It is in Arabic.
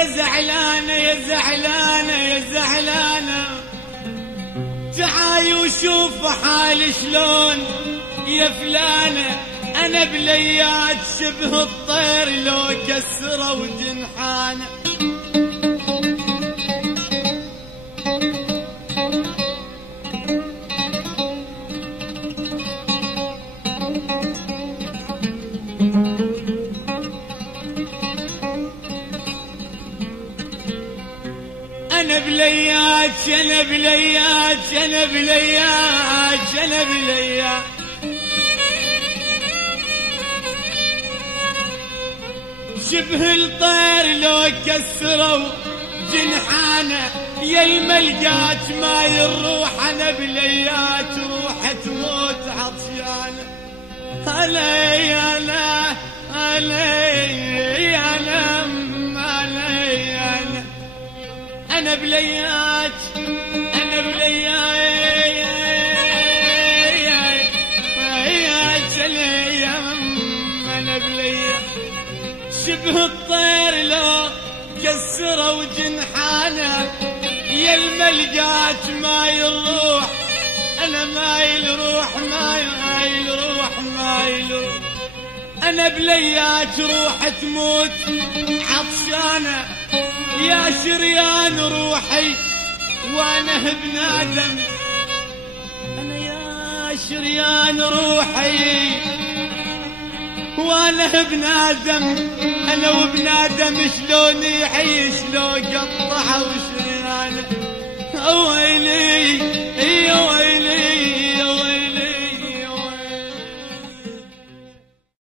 يا زعلانة يا زعلانة يا زعلانة، تعاي وشوف حالي شلون يا فلانة. أنا بليات شبه الطير لو كسروا جنحانه. أنا بليات أنا بليات أنا بليات أنا بليات، شبه الطير لو كسروا جنحانه. يا الملقات ما يروح أنا بليات روح تموت عطشانه. علي أنا علي أنا علي أنا بليات أنا بليات أنا بليات، شبه الطير لو كسروا جنحانه. يا الملقات ما يروح أنا مايل روح مايل روح مايل روح. أنا بليات روح تموت عطشانة. يا شريان روحي وانا بنادم، انا يا شريان روحي وانا بنادم. انا وبنادم شلون يعيش لو قطعوا شريانه. ويلي